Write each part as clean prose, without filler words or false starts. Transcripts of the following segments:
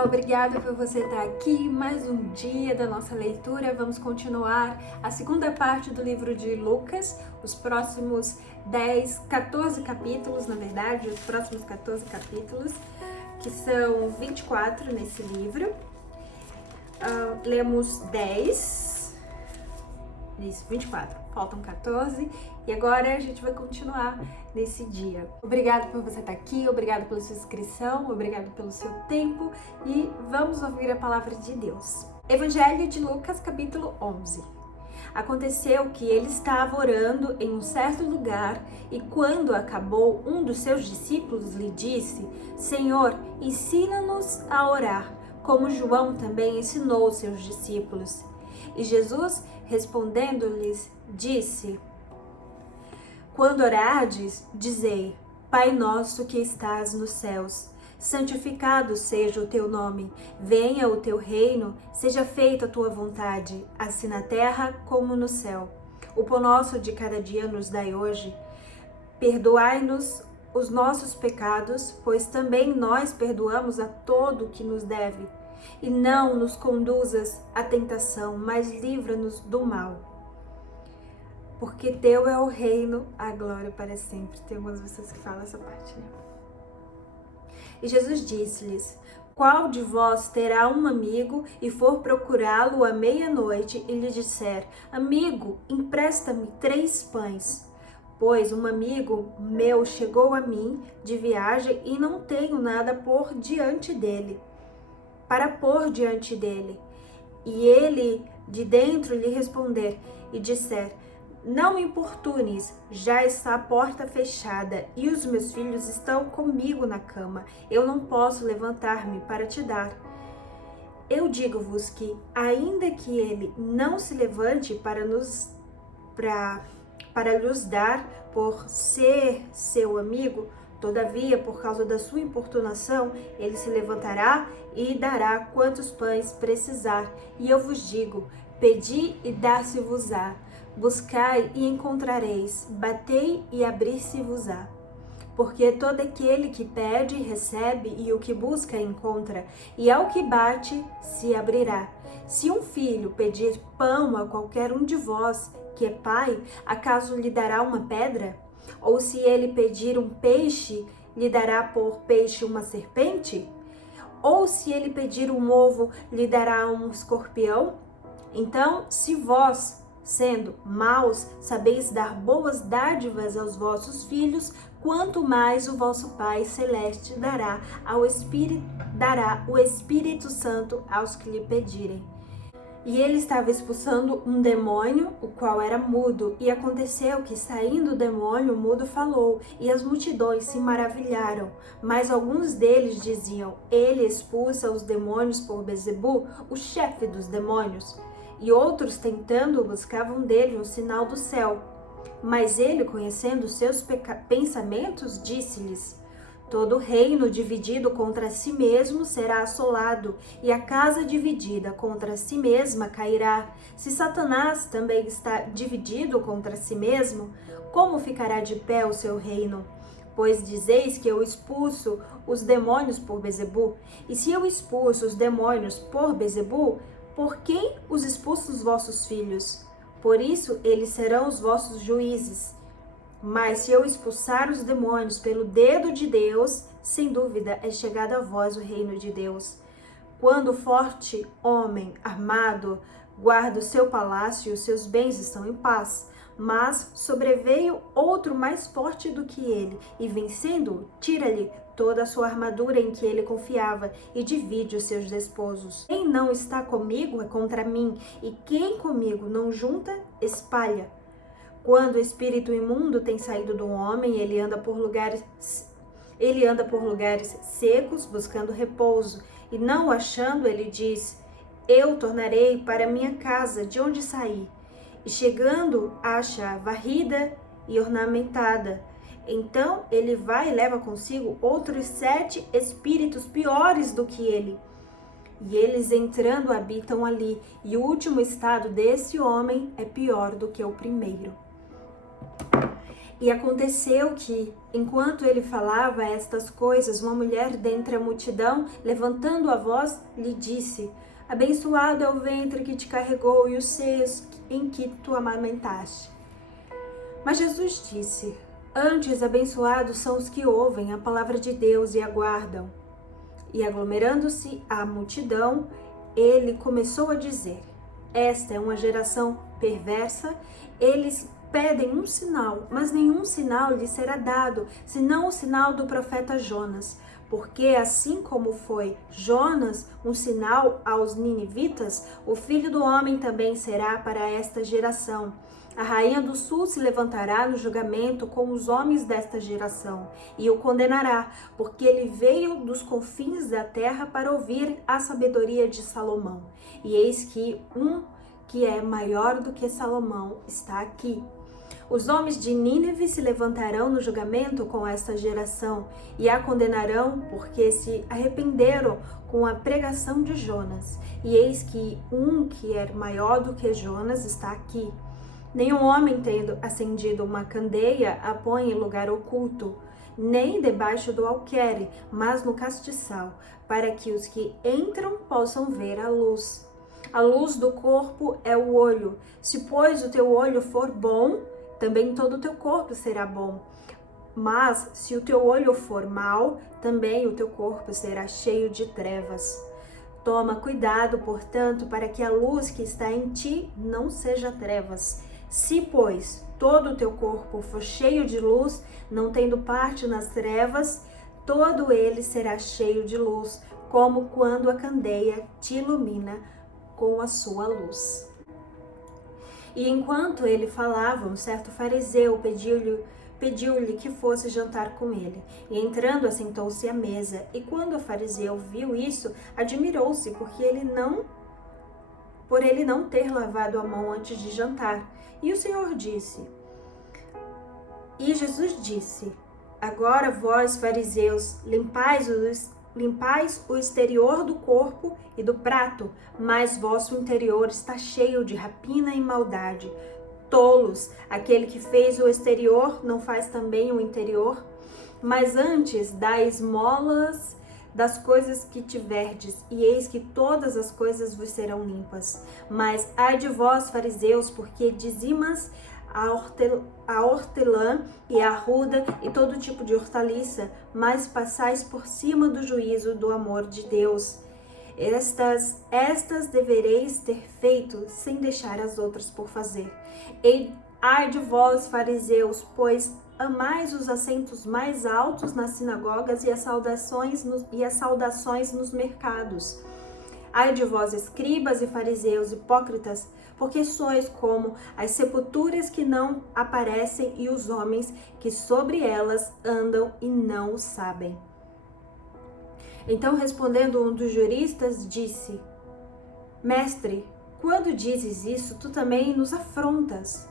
Olá, obrigada por você estar aqui. Mais um dia da nossa leitura. Vamos continuar a segunda parte do livro de Lucas, os próximos 14 capítulos, na verdade, os próximos 14 capítulos, que são 24 nesse livro. Lemos 10, isso, 24, faltam 14 e agora a gente vai continuar nesse dia. Obrigado por você estar aqui, obrigado pela sua inscrição, obrigado pelo seu tempo e vamos ouvir a palavra de Deus. Evangelho de Lucas, capítulo 11. Aconteceu que ele estava orando em um certo lugar e quando acabou, um dos seus discípulos lhe disse: Senhor, ensina-nos a orar, como João também ensinou os seus discípulos. E Jesus, respondendo-lhes, disse: Quando orardes, dizei: Pai nosso que estás nos céus, santificado seja o teu nome, venha o teu reino, seja feita a tua vontade, assim na terra como no céu. O pão nosso de cada dia nos dai hoje. Perdoai-nos os nossos pecados, pois também nós perdoamos a todo o que nos deve. E não nos conduzas à tentação, mas livra-nos do mal. Porque teu é o reino, a glória para sempre. Tem algumas pessoas que falam essa parte, né? E Jesus disse-lhes: Qual de vós terá um amigo e for procurá-lo à meia-noite e lhe disser: Amigo, empresta-me 3 pães? Pois um amigo meu chegou a mim de viagem e não tenho nada para pôr diante dele. E ele de dentro lhe responder e disser: Não me importunes, já está a porta fechada e os meus filhos estão comigo na cama. Eu não posso levantar-me para te dar. Eu digo-vos que, ainda que ele não se levante para lhes dar por ser seu amigo, todavia, por causa da sua importunação, ele se levantará e dará quantos pães precisar. E eu vos digo: pedi e dar-se-vos-á. Buscai e encontrareis, batei e abrir-se-vos-á. Porque todo aquele que pede, recebe, e o que busca, encontra, e ao que bate, se abrirá. Se um filho pedir pão a qualquer um de vós, que é pai, acaso lhe dará uma pedra? Ou se ele pedir um peixe, lhe dará por peixe uma serpente? Ou se ele pedir um ovo, lhe dará um escorpião? Então, se vós, sendo maus, sabeis dar boas dádivas aos vossos filhos, quanto mais o vosso Pai Celeste dará o Espírito Santo aos que lhe pedirem. E ele estava expulsando um demônio, o qual era mudo, e aconteceu que, saindo o demônio, o mudo falou, e as multidões se maravilharam. Mas alguns deles diziam: Ele expulsa os demônios por Bezebu, o chefe dos demônios. E outros, tentando, buscavam dele um sinal do céu. Mas ele, conhecendo seus pensamentos, disse-lhes: Todo reino dividido contra si mesmo será assolado, e a casa dividida contra si mesma cairá. Se Satanás também está dividido contra si mesmo, como ficará de pé o seu reino? Pois dizeis que eu expulso os demônios por Bezebu. E se eu expulso os demônios por Bezebu, por quem os expulso os vossos filhos? Por isso eles serão os vossos juízes. Mas se eu expulsar os demônios pelo dedo de Deus, sem dúvida é chegado a vós o reino de Deus. Quando o forte homem armado guarda o seu palácio, os seus bens estão em paz. Mas sobreveio outro mais forte do que ele, e vencendo-o, tira-lhe toda a sua armadura em que ele confiava, e divide os seus desposos. Quem não está comigo é contra mim, e quem comigo não junta, espalha. Quando o espírito imundo tem saído do homem, ele anda por lugares secos, buscando repouso, e não o achando, ele diz: Eu tornarei para minha casa, de onde saí. E chegando, acha varrida e ornamentada. Então ele vai e leva consigo outros 7 espíritos piores do que ele. E eles entrando habitam ali, e o último estado desse homem é pior do que o primeiro. E aconteceu que, enquanto ele falava estas coisas, uma mulher dentre a multidão, levantando a voz, lhe disse: Abençoado é o ventre que te carregou e os seios em que tu amamentaste. Mas Jesus disse: Antes, abençoados são os que ouvem a palavra de Deus e aguardam. E aglomerando-se a multidão, ele começou a dizer: Esta é uma geração perversa, eles pedem um sinal, mas nenhum sinal lhe será dado, senão o sinal do profeta Jonas. Porque assim como foi Jonas um sinal aos ninivitas, o Filho do Homem também será para esta geração. A rainha do sul se levantará no julgamento com os homens desta geração e o condenará, porque ele veio dos confins da terra para ouvir a sabedoria de Salomão. E eis que um que é maior do que Salomão está aqui. Os homens de Nínive se levantarão no julgamento com esta geração e a condenarão porque se arrependeram com a pregação de Jonas. E eis que um que é maior do que Jonas está aqui. Nenhum homem, tendo acendido uma candeia, a põe em lugar oculto, nem debaixo do alqueire, mas no castiçal, para que os que entram possam ver a luz. A luz do corpo é o olho. Se, pois, o teu olho for bom, também todo o teu corpo será bom. Mas, se o teu olho for mau, também o teu corpo será cheio de trevas. Toma cuidado, portanto, para que a luz que está em ti não seja trevas. Se, pois, todo o teu corpo for cheio de luz, não tendo parte nas trevas, todo ele será cheio de luz, como quando a candeia te ilumina com a sua luz. E enquanto ele falava, um certo fariseu pediu-lhe que fosse jantar com ele. E entrando, assentou-se à mesa. E quando o fariseu viu isso, admirou-se, por ele não ter lavado a mão antes de jantar. E o Senhor disse, e Jesus disse: Agora vós, fariseus, limpais o exterior do corpo e do prato, mas vosso interior está cheio de rapina e maldade. Tolos, aquele que fez o exterior não faz também o interior? Mas antes dai esmolas das coisas que tiverdes, e eis que todas as coisas vos serão limpas. Mas ai de vós, fariseus, porque dizimas a hortelã e a arruda e todo tipo de hortaliça, mas passais por cima do juízo do amor de Deus. Estas devereis ter feito, sem deixar as outras por fazer. E ai de vós, fariseus, pois amais os assentos mais altos nas sinagogas e as saudações nos mercados. Ai de vós, escribas e fariseus hipócritas, porque sois como as sepulturas que não aparecem e os homens que sobre elas andam e não o sabem. Então, respondendo um dos juristas, disse: Mestre, quando dizes isso, tu também nos afrontas.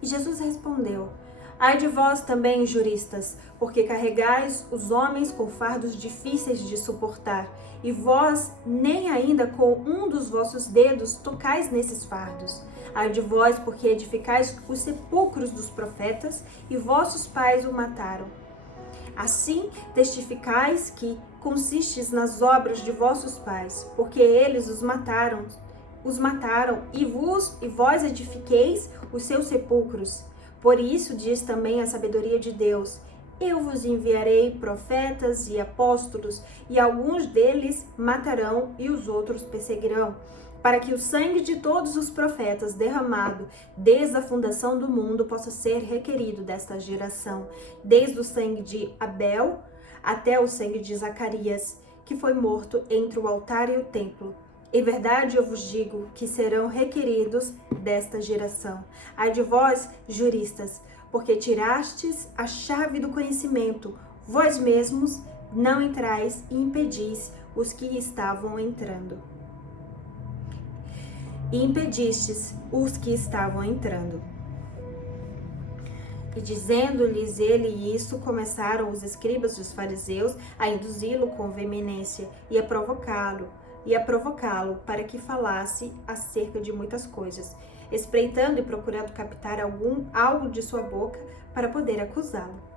E Jesus respondeu: Ai de vós também, juristas, porque carregais os homens com fardos difíceis de suportar, e vós nem ainda com um dos vossos dedos tocais nesses fardos. Ai de vós, porque edificais os sepulcros dos profetas, e vossos pais o mataram. Assim testificais que consistes nas obras de vossos pais, porque eles os mataram, e vós edifiqueis os seus sepulcros. Por isso diz também a sabedoria de Deus: Eu vos enviarei profetas e apóstolos, e alguns deles matarão e os outros perseguirão, para que o sangue de todos os profetas derramado desde a fundação do mundo possa ser requerido desta geração, desde o sangue de Abel até o sangue de Zacarias, que foi morto entre o altar e o templo. Em verdade eu vos digo que serão requeridos desta geração. Ai de vós, juristas, porque tirastes a chave do conhecimento, vós mesmos não entrais e impedis os que estavam entrando. E impedistes os que estavam entrando. E dizendo-lhes ele isso, começaram os escribas e os fariseus a induzi-lo com veemência e a provocá-lo, para que falasse acerca de muitas coisas, espreitando e procurando captar algo de sua boca, para poder acusá-lo.